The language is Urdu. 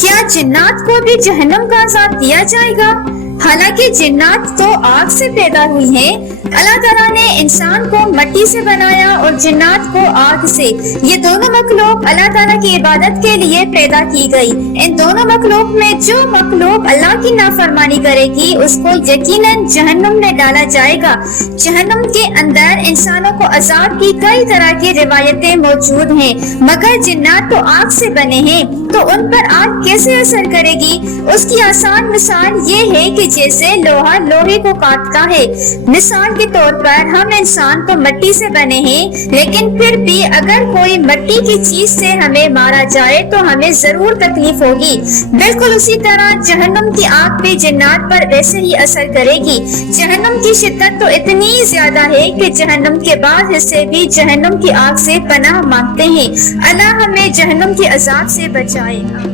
کیا جنات کو بھی جہنم کا عذاب دیا جائے گا؟ حالانکہ جنات تو آگ سے پیدا ہوئی ہیں۔ اللہ تعالیٰ نے انسان کو مٹی سے بنایا اور جنات کو آگ سے۔ یہ دونوں مخلوق اللہ تعالیٰ کی عبادت کے لیے پیدا کی گئی۔ ان دونوں مخلوق میں جو مخلوق اللہ کی نافرمانی کرے گی اس کو یقیناً جہنم میں ڈالا جائے گا۔ جہنم کے اندر انسانوں کو عذاب کی کئی طرح کی روایتیں موجود ہیں، مگر جنات تو آگ سے بنے ہیں، تو ان پر آگ کیسے اثر کرے گی؟ اس کی آسان مثال یہ ہے کہ جیسے لوہا لوہے کو کاٹتا ہے۔ مثال کے طور پر ہم انسان تو مٹی سے بنے ہیں، لیکن پھر بھی اگر کوئی مٹی کی چیز سے ہمیں مارا جائے تو ہمیں ضرور تکلیف ہوگی۔ بالکل اسی طرح جہنم کی آگ بھی جنات پر ویسے ہی اثر کرے گی۔ جہنم کی شدت تو اتنی زیادہ ہے کہ جہنم کے بعض حصے بھی جہنم کی آگ سے پناہ مانگتے ہیں۔ اللہ ہمیں جہنم کے عذاب سے بچائے گا۔